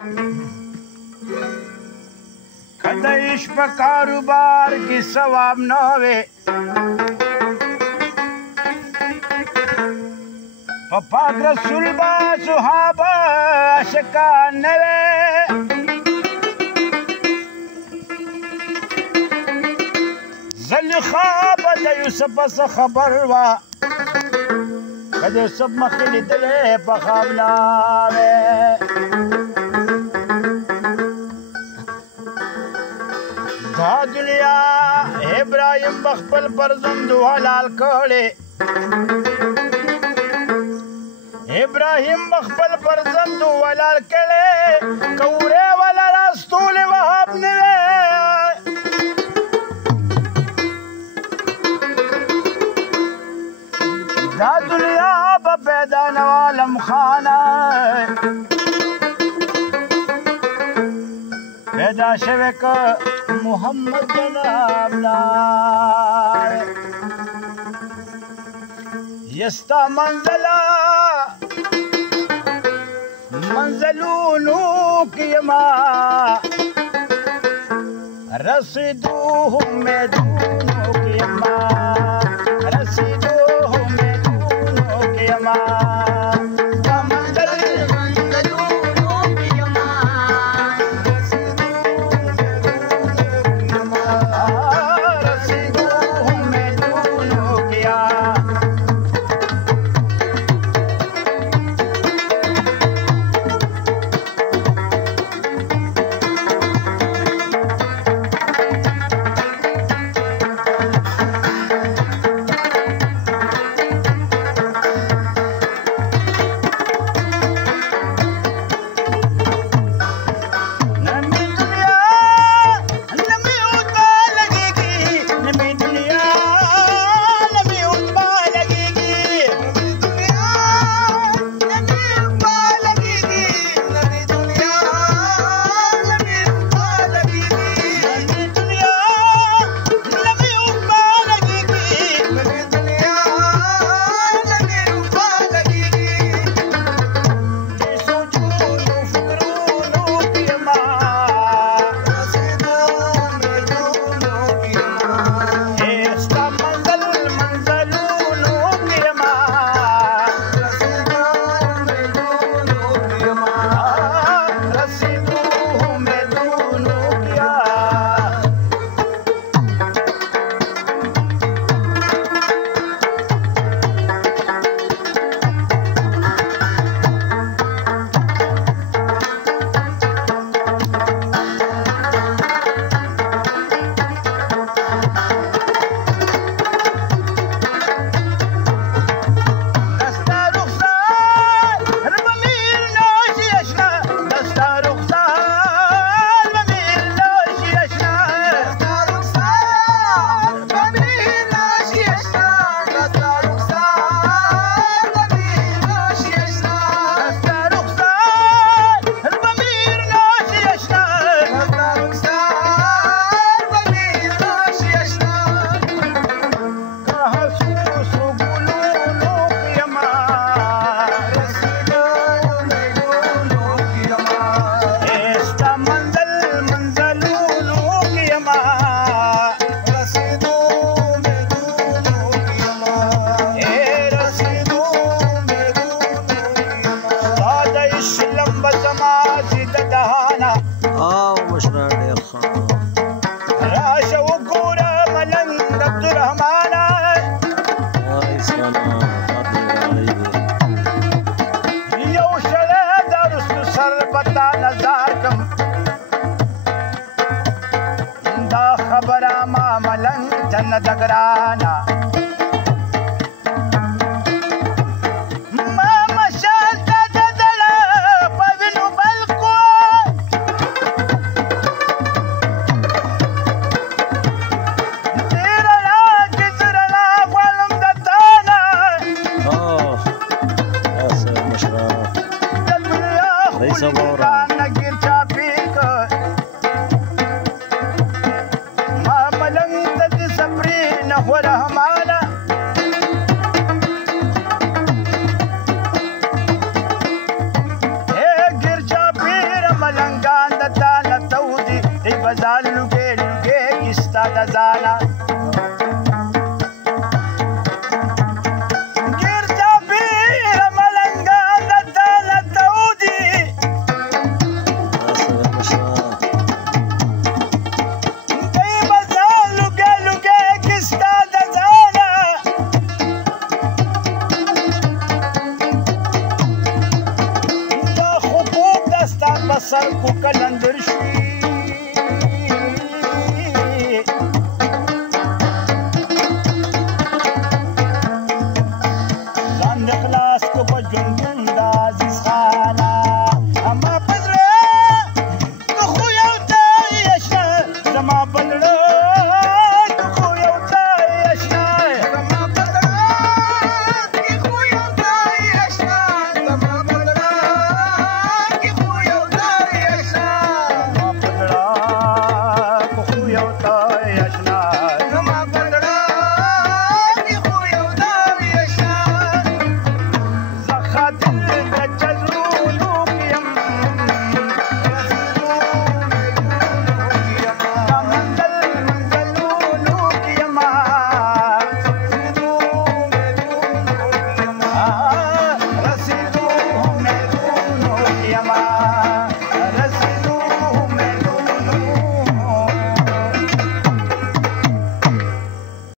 کده عشق په کاروبار کې ثواب نه وي په پاک رسول با صحابه عاشقان نه وي زلیخا به د یوسف څه خبر وه که د یوسف مخې لیدلی په خواب نه وی دا دنیا ابراهیم به خپل فرزند حلال کړی ابراهیم به خپل فرزند حلال کړی که ورې والا راستولی وهاب نه وی دا دنیا به پیدا نه عالم خانه پیدا شوی که محمد جناب نام یستا منزلونو کیما رسیدوهم میدونو کیما رسیدوهم میدونو کیما جنت گرانا ماما شالتا ددلا پوینو بلکو تیرنا کسرنا والم دتانا اسا مشرا دنیا خلقا نگیر چاپیک ماما لنگ تد سپری نخورا ملنګان د تانه تودي دی بزان لوګې لوګې کستا د ځانه ګرځا پیر ملنګان د تانه تودي دی بزان لوګې لوګې کستا د ځانه دا حقوق دستا بسر کو کلندر شوي